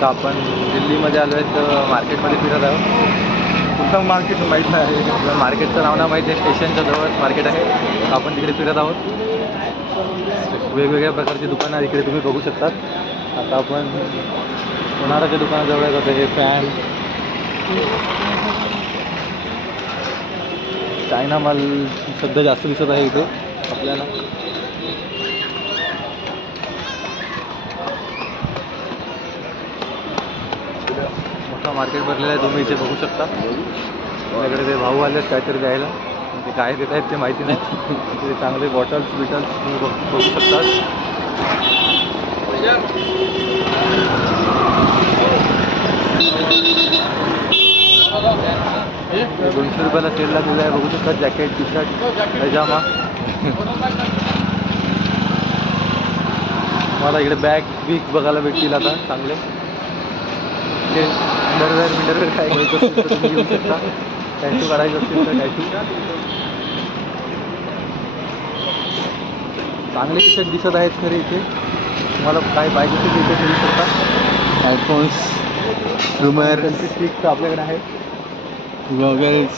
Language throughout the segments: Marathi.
तर आपण दिल्लीमध्ये आलो आहे तर मार्केटमध्ये फिरत आहोत. कुठं मार्केट माहीत नाही, मार्केटचं नाव नाही माहीत आहे. स्टेशनच्या जवळच मार्केट आहे, आपण तिकडे फिरत आहोत. वेगवेगळ्या प्रकारची दुकानं इकडे तुम्ही बघू शकतात. आता आपण उन्हाळ्याच्या दुकानाजवळ जातो. हे फॅन, चायना माल सध्या जास्त दिसत आहे इथे आपल्याला. मोठा मार्केट भरलेला आहे, तुम्ही इथे बघू शकता. आपल्याकडे ते भाऊ आले काहीतरी द्यायला, ते काय देत आहेत ते माहिती नाही. तिथे चांगले बॉटल्स बिटल्स तुम्ही बघू शकतात. 200 रुपयाला सेलला दिलं आहे, बघू शकता. Jacket, T shirt, pyjama. मला इकडे बॅग बीग बघायला भेटतील आता चांगले. अंडरवेअर काय घ्यायचं असेल तर तुम्ही घेऊ शकता. टॅटू काढायचं असेल तर टॅटू. चांगले टी शर्ट दिसत आहेत खरे इथे. तुम्हाला काय पाहिजे असेल इथे घेऊ शकता. हेडफोन्स, रुमर, स्टिक आपल्याकडे आहे. गॉगल्स,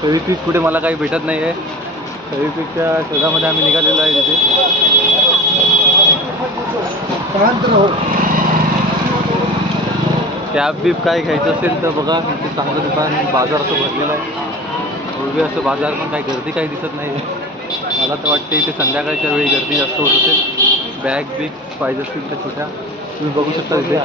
फेविक्विक कुठे मला काही भेटत नाही आहे. फेविक्विकच्या शोधामध्ये आम्ही निघालेलो आहे तिथे. कॅब बीब काय घ्यायचं असेल तर बघा, इथे चांगलं दुकान, बाजार असं भरलेलं आहे. पूर्वी असं बाजार पण काही गर्दी काही दिसत नाही आहे. मला तर वाटते इथे संध्याकाळच्या वेळी गर्दी जास्त होत असेल. बॅग बीग पाहिजे असतील तर छोट्या तुम्ही बघू शकता इथे.